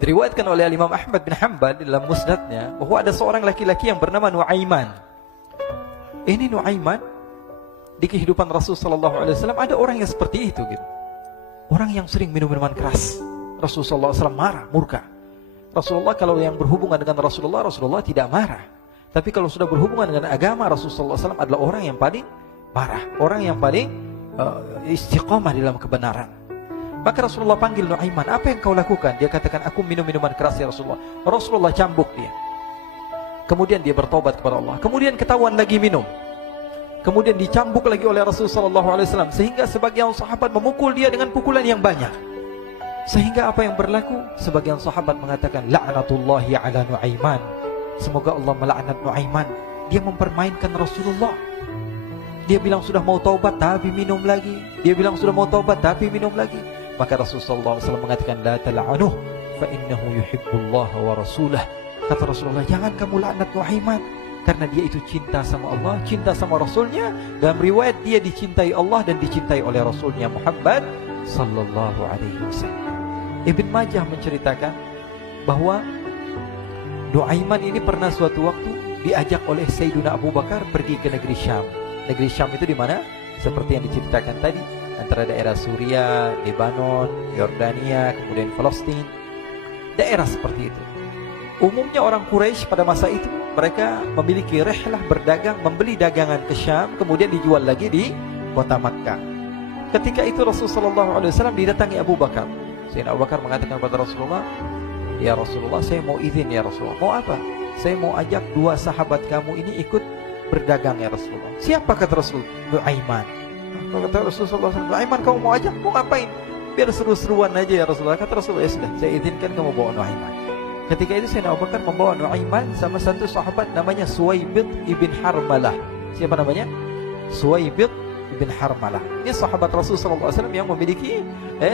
Diriwayatkan oleh Imam Ahmad bin Hanbal dalam musnadnya bahwa ada seorang laki-laki yang bernama Nuaiman. Ini Nuaiman, di kehidupan Rasul sallallahu alaihi wasallam ada orang yang seperti itu gitu. Orang yang sering minum minuman keras. Rasul sallallahu alaihi wasallam marah, murka. Rasulullah kalau yang berhubungan dengan Rasulullah tidak marah. Tapi kalau sudah berhubungan dengan agama, Rasul sallallahu alaihi wasallam adalah orang yang paling marah, orang yang paling istiqamah dalam kebenaran. Maka Rasulullah panggil Nuaiman, apa yang kau lakukan? Dia katakan, aku minum minuman keras ya Rasulullah. Rasulullah cambuk dia. Kemudian dia bertobat kepada Allah. Kemudian ketahuan lagi minum. Kemudian dicambuk lagi oleh Rasulullah SAW. Sehingga sebagian sahabat memukul dia dengan pukulan yang banyak. Sehingga apa yang berlaku? Sebagian sahabat mengatakan, la'natullahi ala Nuaiman. Semoga Allah melaknat Nuaiman. Dia mempermainkan Rasulullah. Dia bilang sudah mau taubat tapi minum lagi. Dia bilang sudah mau taubat tapi minum lagi. Maka Rasulullah SAW mengatakan, la tal'anuh fa innahu yuhibbullah wa rasulah. Kata Rasulullah, jangan kamu laknat Nuaiman, karena dia itu cinta sama Allah, cinta sama Rasulnya. Dalam riwayat dia dicintai Allah dan dicintai oleh Rasulnya Muhammad sallallahu alaihi wasallam. Ibn Majah menceritakan bahwa Nuaiman ini pernah suatu waktu diajak oleh Sayyidina Abu Bakar pergi ke negeri Syam. Negeri Syam itu di mana? Seperti yang diceritakan tadi, antara daerah Suriah, Lebanon, Yordania, kemudian Palestina. Daerah seperti itu. Umumnya orang Quraisy pada masa itu mereka memiliki rihlah berdagang, membeli dagangan ke Syam, kemudian dijual lagi di kota Makkah. Ketika itu Rasulullah SAW didatangi Abu Bakar. Sayyidina Abu Bakar mengatakan kepada Rasulullah, ya Rasulullah, saya mau izin ya Rasulullah. Mau apa? Saya mau ajak dua sahabat kamu ini ikut berdagang ya Rasulullah. Siapa kata Rasul? Nuaiman. Kata Rasulullah, Nuaiman kamu mau ajak? Mau ngapain? Biar seru-seruan aja ya Rasulullah. Kata Rasulullah, ya sudah, saya izinkan kamu bawa Nuaiman. Ketika itu Sayyidina Abu Bakar membawa Nuaiman sama satu sahabat namanya Suwaibid ibn Harmalah. Siapa namanya? Suwaibid ibn Harmalah. Ini sahabat Rasulullah SAW yang memiliki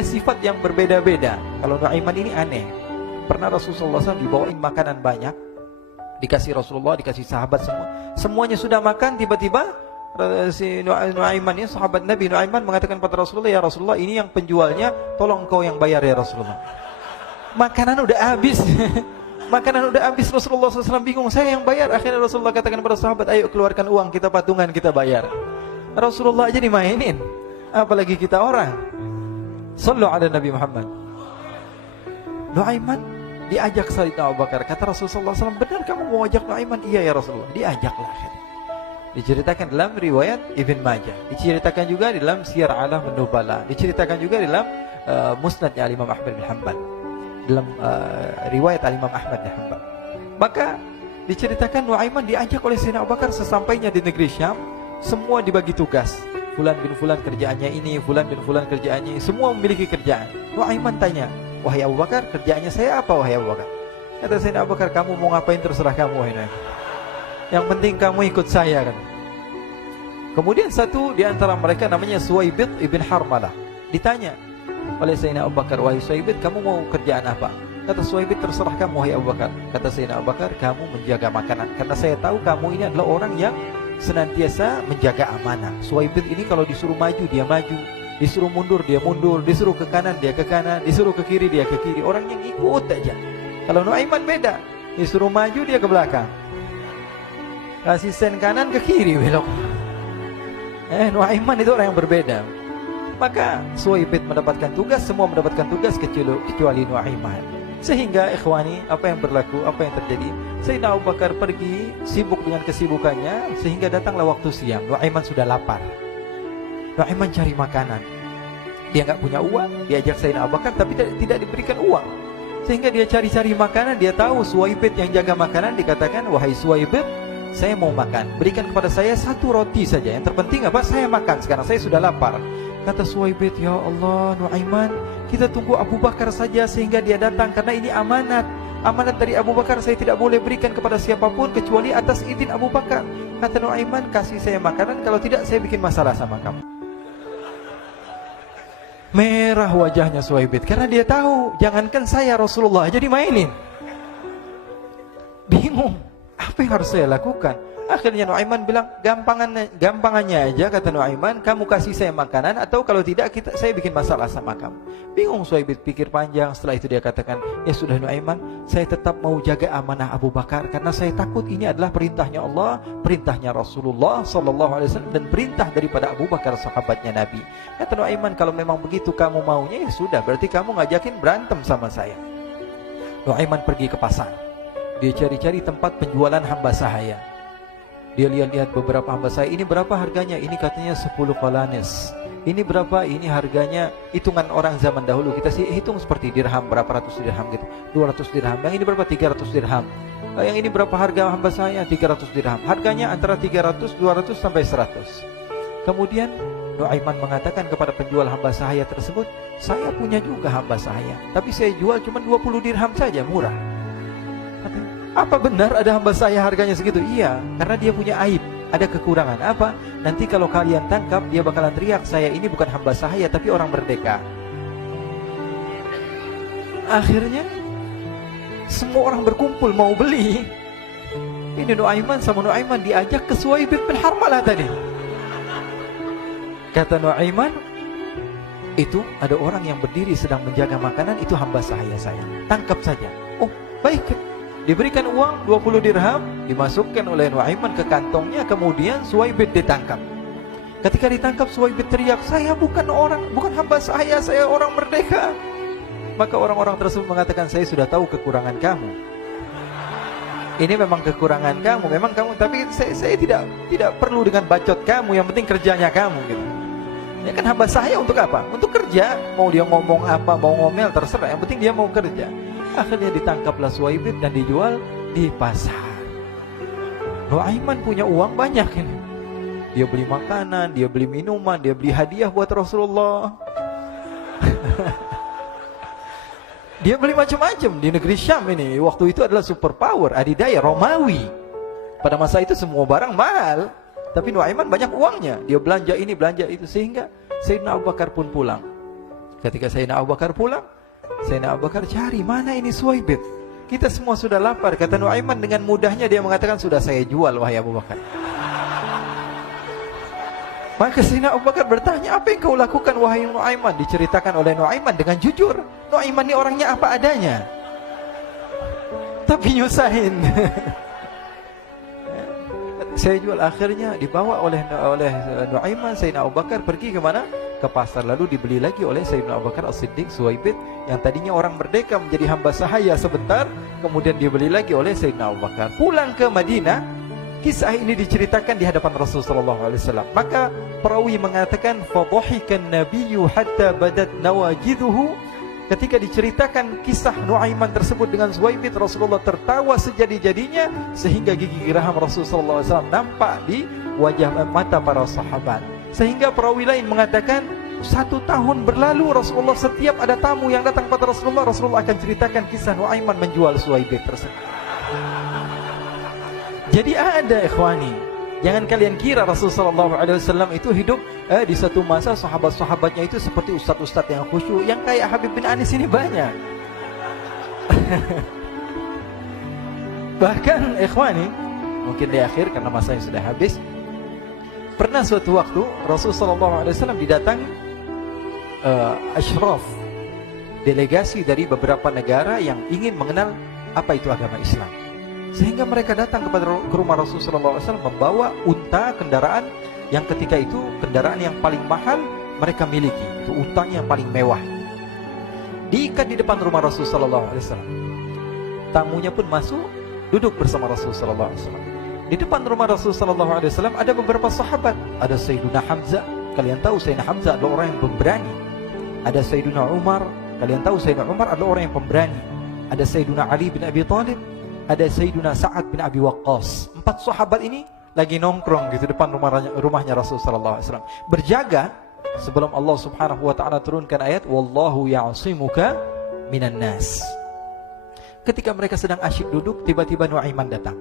sifat yang berbeda-beda. Kalau Nuaiman ini aneh. Pernah Rasulullah SAW dibawain makanan banyak, dikasih Rasulullah, dikasih sahabat semua. Semuanya sudah makan, tiba-tiba si Nuaiman ini, sahabat Nabi Nuaiman mengatakan kepada Rasulullah, ya Rasulullah, ini yang penjualnya, tolong kau yang bayar ya Rasulullah. Makanan udah habis. Makanan udah habis. Rasulullah SAW bingung, saya yang bayar. Akhirnya Rasulullah katakan kepada sahabat, ayo keluarkan uang, kita patungan, kita bayar. Rasulullah aja dimainin, apalagi kita orang. Sallu ala Nabi Muhammad. Nuaiman diajak Sayyidina Abu Bakar. Kata Rasulullah SAW, benar kamu mau ajak Nuaiman? Iya ya Rasulullah. Diajaklah akhirnya. Diceritakan dalam riwayat Ibn Majah, diceritakan juga di dalam Siyar A'lam Nubala, diceritakan juga di dalam Musnadnya Imam Ahmad bin Hanbal, dalam riwayat Imam Ahmad bin Hanbal. Maka diceritakan Nuaiman diajak oleh Sayyidina Abu Bakar. Sesampainya di negeri Syam, semua dibagi tugas. Fulan bin Fulan kerjaannya ini, Fulan bin Fulan kerjaannya ini. Semua memiliki kerjaan. Nuaiman tanya, wahai Abu Bakar, kerjaannya saya apa wahai Abu Bakar? Kata Sayyidina Abu Bakar, kamu mau ngapain terserah kamu wahai Nuaiman. Yang penting kamu ikut saya kan. Kemudian satu di antara mereka namanya Suwaibid ibn Harmalah. Ditanya oleh Sayyidina Abu Bakar, wahai Suwaibid, kamu mau kerjaan apa? Kata Suwaibid, terserah kamu wahai Abu Bakar. Kata Sayyidina Abu Bakar, kamu menjaga makanan, karena saya tahu kamu ini adalah orang yang senantiasa menjaga amanah. Suwaibid ini kalau disuruh maju dia maju, disuruh mundur dia mundur, disuruh ke kanan dia ke kanan, disuruh ke kiri dia ke kiri. Orang yang ikut aja. Kalau Nuaiman beda, disuruh maju dia ke belakang, kasih sen kanan ke kiri belok. Nuaiman itu orang yang berbeda. Maka Suwaibid mendapatkan tugas, semua mendapatkan tugas kecuali Nuaiman. Sehingga ikhwani, apa yang berlaku, apa yang terjadi? Sayyidina Abu Bakar pergi sibuk dengan kesibukannya, sehingga datanglah waktu siang. Nuaiman sudah lapar. Nuaiman cari makanan. Dia nggak punya uang, diajak Sayyidina Abu Bakar tapi tidak diberikan uang. Sehingga dia cari-cari makanan. Dia tahu Suwaibid yang jaga makanan. Dikatakan, wahai Suwaibid, saya mau makan, berikan kepada saya satu roti saja. Yang terpenting apa? Saya makan sekarang, saya sudah lapar. Kata Suwaibid, ya Allah Nuaiman, kita tunggu Abu Bakar saja sehingga dia datang, karena ini amanat. Amanat dari Abu Bakar, saya tidak boleh berikan kepada siapapun kecuali atas izin Abu Bakar. Kata Nuaiman, kasih saya makanan, kalau tidak saya bikin masalah sama kamu. Merah wajahnya Suwaibid, karena dia tahu, jangankan saya, Rasulullah aja dimainin. Bingung, apa yang harus saya lakukan? Akhirnya Nuaiman bilang, gampangannya aja, kata Nuaiman, kamu kasih saya makanan, atau kalau tidak saya bikin masalah sama kamu. Bingung Suhaib pikir panjang. Setelah itu dia katakan, ya sudah Nuaiman, saya tetap mau jaga amanah Abu Bakar, karena saya takut ini adalah perintahnya Allah, perintahnya Rasulullah SAW, dan perintah daripada Abu Bakar sahabatnya Nabi. Kata Nuaiman, kalau memang begitu kamu maunya, ya sudah, berarti kamu ngajakin berantem sama saya. Nuaiman pergi ke pasar. Dia cari-cari tempat penjualan hamba sahaya. Dia lihat-lihat beberapa hamba sahaya. Ini berapa harganya? Ini katanya 10 qalanis. Ini berapa? Ini harganya, hitungan orang zaman dahulu. Kita sih hitung seperti dirham, berapa ratus dirham gitu. 200 dirham. Yang ini berapa? 300 dirham. Yang ini berapa harga hamba sahaya? 300 dirham. Harganya antara 300, 200 sampai 100. Kemudian Nuaiman mengatakan kepada penjual hamba sahaya tersebut, saya punya juga hamba sahaya, tapi saya jual cuma 20 dirham saja, murah. Apa benar ada hamba saya harganya segitu? Iya, karena dia punya aib, ada kekurangan. Apa? Nanti kalau kalian tangkap, dia bakalan teriak, saya ini bukan hamba sahaya, tapi orang merdeka. Akhirnya semua orang berkumpul mau beli. Ini Nuaiman sama Nuaiman diajak ke Suhaib bin Harmalah tadi. Kata Nuaiman, itu ada orang yang berdiri sedang menjaga makanan, itu hamba sahaya saya, tangkap saja. Oh, baik. Diberikan uang 20 dirham, dimasukkan oleh Nuaiman ke kantongnya, kemudian Suhaib ditangkap. Ketika ditangkap, Suhaib teriak, saya bukan hamba saya orang merdeka. Maka orang-orang tersebut mengatakan, saya sudah tahu kekurangan kamu. Ini memang kekurangan kamu, memang kamu, tapi saya tidak perlu dengan bacot kamu, yang penting kerjanya kamu gitu. Ya kan hamba saya untuk apa? Untuk kerja. Mau dia ngomong apa, mau ngomel, terserah, yang penting dia mau kerja. Akhirnya ditangkaplah Suhaib dan dijual di pasar. Nuaiman punya uang banyak ini. Dia beli makanan, dia beli minuman, dia beli hadiah buat Rasulullah. Dia beli macam-macam di negeri Syam ini. Waktu itu adalah superpower, adidaya Romawi. Pada masa itu semua barang mahal, tapi Nuaiman banyak uangnya. Dia belanja ini, belanja itu, sehingga Sayyidina Abu Bakar pun pulang. Ketika Sayyidina Abu Bakar pulang, Sayyidina Abu Bakar cari, mana ini Suhaib? Kita semua sudah lapar. Kata Nuaiman dengan mudahnya dia mengatakan, sudah saya jual wahai Abu Bakar. Maka Sayyidina Abu Bakar bertanya, apa yang kau lakukan wahai Nuaiman? Diceritakan oleh Nuaiman dengan jujur. Nuaiman ini orangnya apa adanya, tapi nyusahin. Saya jual. Akhirnya dibawa oleh Nuaiman, Sayyidina Abu Bakar pergi ke mana? Ke pasar. Lalu dibeli lagi oleh Sayyidina Abu Bakar As-Siddiq, Suhaib yang tadinya orang merdeka menjadi hamba sahaya sebentar, kemudian dibeli lagi oleh Sayyidina Abu Bakar. Pulang ke Madinah, kisah ini diceritakan di hadapan Rasulullah SAW. Maka perawi mengatakan, fadhahikan nabiyyu hatta badat nawajiduhu. Ketika diceritakan kisah Nuaiman tersebut dengan Suhaib, Rasulullah tertawa sejadi-jadinya, sehingga gigi geraham Rasulullah SAW nampak di wajah mata para sahabat. Sehingga perawi lain mengatakan, 1 tahun berlalu Rasulullah, setiap ada tamu yang datang pada Rasulullah akan ceritakan kisah Nuaiman menjual Suhaib tersebut. Jadi ada ikhwani, jangan kalian kira Rasulullah SAW itu hidup di satu masa sahabat-sahabatnya itu seperti ustadz-ustadz yang khusyuk, yang kayak Habib bin Anis ini banyak. Bahkan ikhwani, mungkin di akhir karena masanya sudah habis, pernah suatu waktu Rasulullah SAW didatangi asyraf, delegasi dari beberapa negara yang ingin mengenal apa itu agama Islam. Sehingga mereka datang ke rumah Rasulullah SAW membawa unta, kendaraan yang ketika itu kendaraan yang paling mahal mereka miliki. Itu untanya yang paling mewah. Diikat di depan rumah Rasulullah SAW. Tamunya pun masuk, duduk bersama Rasulullah SAW. Di depan rumah Rasulullah SAW ada beberapa sahabat. Ada Sayyiduna Hamzah. Kalian tahu Sayyidina Hamzah adalah orang yang pemberani. Ada Sayyiduna Umar. Kalian tahu Sayyidina Umar adalah orang yang pemberani. Ada Sayyiduna Ali bin Abi Thalib. Ada Sayyiduna Sa'ad bin Abi Waqqas. 4 sahabat ini lagi nongkrong gitu depan rumahnya Rasulullah SAW, berjaga sebelum Allah Subhanahu wa taala turunkan ayat wallahu ya'simuka minan nas. Ketika mereka sedang asyik duduk, tiba-tiba Nuaiman datang.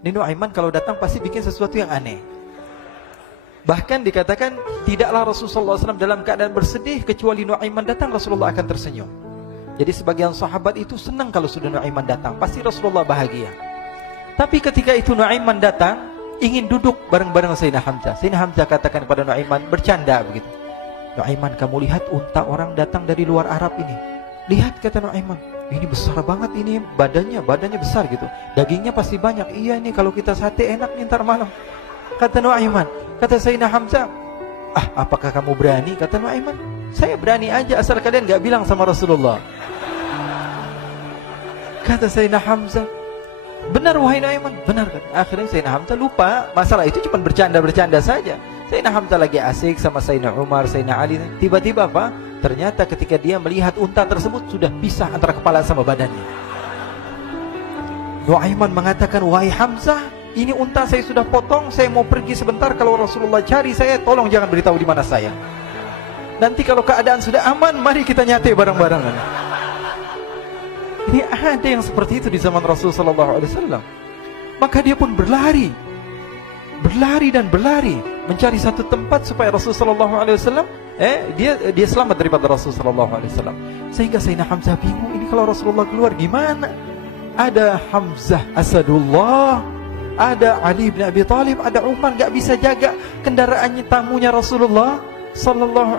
Ini Nuaiman kalau datang pasti bikin sesuatu yang aneh. Bahkan dikatakan tidaklah Rasulullah SAW dalam keadaan bersedih, kecuali Nuaiman datang Rasulullah akan tersenyum. Jadi sebagian sahabat itu senang kalau sudah Nuaiman datang, pasti Rasulullah bahagia. Tapi ketika itu Nuaiman datang, ingin duduk bareng-bareng Sayyidina Hamzah. Sayyidina Hamzah katakan kepada Nuaiman, bercanda begitu. Nuaiman, kamu lihat unta orang datang dari luar Arab ini. Lihat, kata Nuaiman, ini besar banget ini, badannya besar gitu. Dagingnya pasti banyak. Iya nih, kalau kita sate enak nih ntar malam. Kata Nuaiman. Kata Sayyidina Hamzah, apakah kamu berani? Kata Nuaiman, saya berani aja asal kalian gak bilang sama Rasulullah. Kata Sayyidina Hamzah, benar wahai Nuaiman, benar kan? Akhirnya Sayyidina Hamzah lupa masalah itu, cuma bercanda-bercanda saja. Sayyidina Hamzah lagi asik sama Sayyidina Umar, Sayyidina Ali. Tiba-tiba apa? Ternyata ketika dia melihat unta tersebut sudah pisah antara kepala sama badannya. Nuaiman mengatakan, wahai Hamzah, ini unta saya sudah potong, saya mau pergi sebentar. Kalau Rasulullah cari saya, tolong jangan beritahu di mana saya. Nanti kalau keadaan sudah aman, mari kita nyate bareng-barengan. Ini ada yang seperti itu di zaman Rasulullah SAW. Maka dia pun berlari dan berlari mencari satu tempat supaya Rasulullah SAW dia selamat daripada Rasulullah SAW. Sehingga Sayyidina Hamzah bingung, ini kalau Rasulullah keluar gimana? Ada Hamzah Asadullah, ada Ali bin Abi Thalib, ada Umar, gak bisa jaga kendaraannya, tamunya Rasulullah SAW.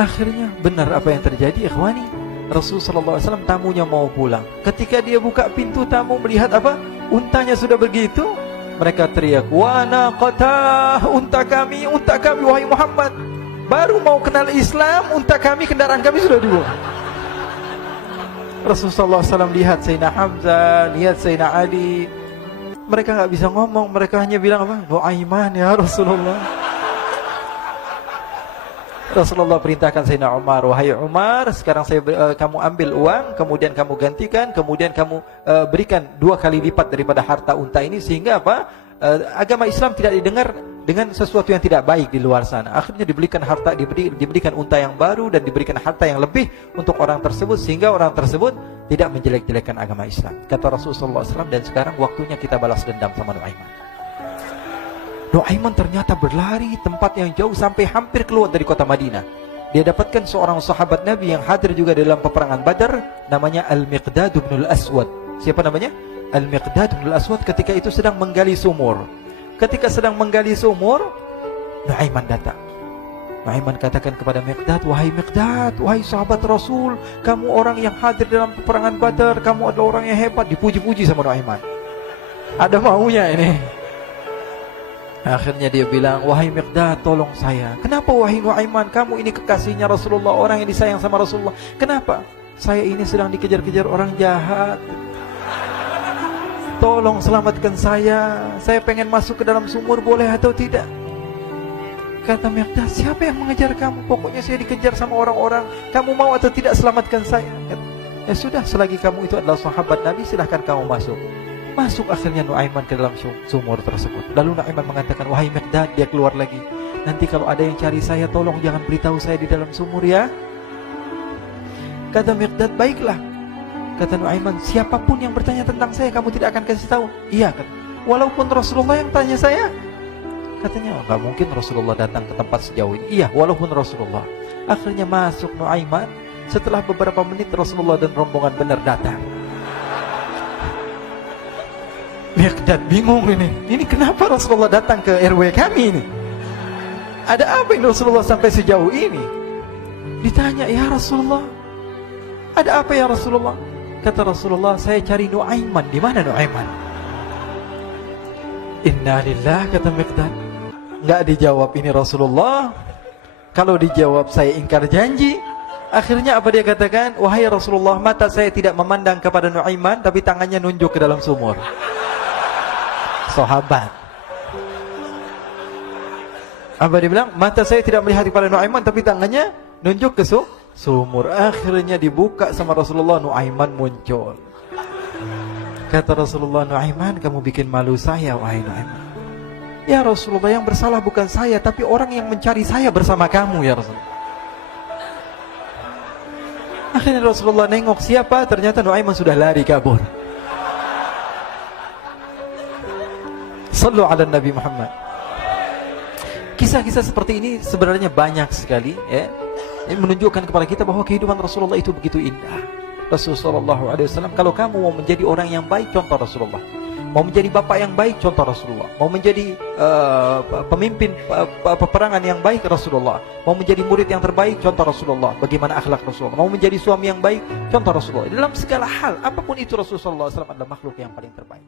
Akhirnya benar apa yang terjadi, ikhwani. Rasulullah SAW tamunya mau pulang. Ketika dia buka pintu tamu, melihat apa? Untanya sudah begitu. Mereka teriak, wa naqatah, unta kami wahai Muhammad. Baru mau kenal Islam, unta kami, kendaraan kami sudah dibawa. Rasulullah SAW lihat Sayyidina Hamzah, lihat Sayyidina Ali. Mereka gak bisa ngomong, mereka hanya bilang apa? Nuaiman ya Rasulullah. Rasulullah perintahkan Sayyidina Umar, wahai Umar, sekarang kamu ambil uang, kemudian kamu gantikan, kemudian kamu berikan 2 kali lipat daripada harta unta ini, sehingga apa? Agama Islam tidak didengar dengan sesuatu yang tidak baik di luar sana. Akhirnya diberikan harta, diberikan unta yang baru dan diberikan harta yang lebih untuk orang tersebut, sehingga orang tersebut tidak menjelek-jelekan agama Islam. Kata Rasulullah SAW, dan sekarang waktunya kita balas dendam sama Nuaiman. Nuaiman ternyata berlari tempat yang jauh sampai hampir keluar dari kota Madinah. Dia dapatkan seorang sahabat Nabi yang hadir juga dalam peperangan Badar, namanya Al-Miqdad bin Al-Aswad. Siapa namanya? Al-Miqdad bin Al-Aswad ketika itu sedang menggali sumur. Ketika sedang menggali sumur, Nuaiman datang. Nuaiman katakan kepada Miqdad, wahai Miqdad, wahai sahabat Rasul, kamu orang yang hadir dalam peperangan Badar, kamu adalah orang yang hebat. Dipuji-puji sama Nuaiman. Ada maunya ini. Akhirnya dia bilang, wahai Miqdad, tolong saya. Kenapa wahai Nuaiman? Kamu ini kekasihnya Rasulullah, orang yang disayang sama Rasulullah. Kenapa? Saya ini sedang dikejar-kejar orang jahat. Tolong selamatkan saya. Saya pengen masuk ke dalam sumur, boleh atau tidak? Kata Miqdad, siapa yang mengejar kamu? Pokoknya saya dikejar sama orang-orang. Kamu mau atau tidak selamatkan saya? Ya sudah, selagi kamu itu adalah sahabat Nabi, silahkan kamu masuk. Masuk akhirnya Nuaiman ke dalam sumur tersebut. Lalu Nuaiman mengatakan, wahai Miqdad, dia keluar lagi. Nanti kalau ada yang cari saya, tolong jangan beritahu saya di dalam sumur ya. Kata Miqdad, baiklah. Kata Nuaiman, siapapun yang bertanya tentang saya, kamu tidak akan kasih tahu. Iya, kan? Walaupun Rasulullah yang tanya saya. Katanya, enggak mungkin Rasulullah datang ke tempat sejauh ini. Iya, walaupun Rasulullah. Akhirnya masuk Nuaiman. Setelah beberapa menit, Rasulullah dan rombongan benar datang. Miqdad bingung ini. Ini kenapa Rasulullah datang ke RW kami ini? Ada apa ini Rasulullah sampai sejauh ini? Ditanya, ya Rasulullah, ada apa ya Rasulullah? Kata Rasulullah, saya cari Nuaiman. Di mana Nuaiman? Innalillah, kata Miqdad. Enggak dijawab ini Rasulullah. Kalau dijawab saya ingkar janji. Akhirnya apa dia katakan? Wahai Rasulullah, mata saya tidak memandang kepada Nuaiman, tapi tangannya nunjuk ke dalam sumur. Sahabat. Apa dia bilang? Mata saya tidak melihat kepada Nuaiman, tapi tangannya nunjuk ke sumur. Akhirnya dibuka sama Rasulullah, Nuaiman muncul. Kata Rasulullah, Nuaiman, kamu bikin malu saya, wahai Nuaiman. Ya Rasulullah, yang bersalah bukan saya, tapi orang yang mencari saya bersama kamu, ya Rasulullah. Akhirnya Rasulullah nengok, siapa? Ternyata Nuaiman sudah lari kabur. Sallu ala Nabi Muhammad. Kisah-kisah seperti ini sebenarnya banyak sekali, ya. Ini menunjukkan kepada kita bahwa kehidupan Rasulullah itu begitu indah. Rasulullah SAW, kalau kamu mau menjadi orang yang baik, contoh Rasulullah. Mau menjadi bapak yang baik, contoh Rasulullah. Mau menjadi pemimpin peperangan yang baik, Rasulullah. Mau menjadi murid yang terbaik, contoh Rasulullah. Bagaimana akhlak Rasulullah. Mau menjadi suami yang baik, contoh Rasulullah. Dalam segala hal, apapun itu Rasulullah SAW adalah makhluk yang paling terbaik.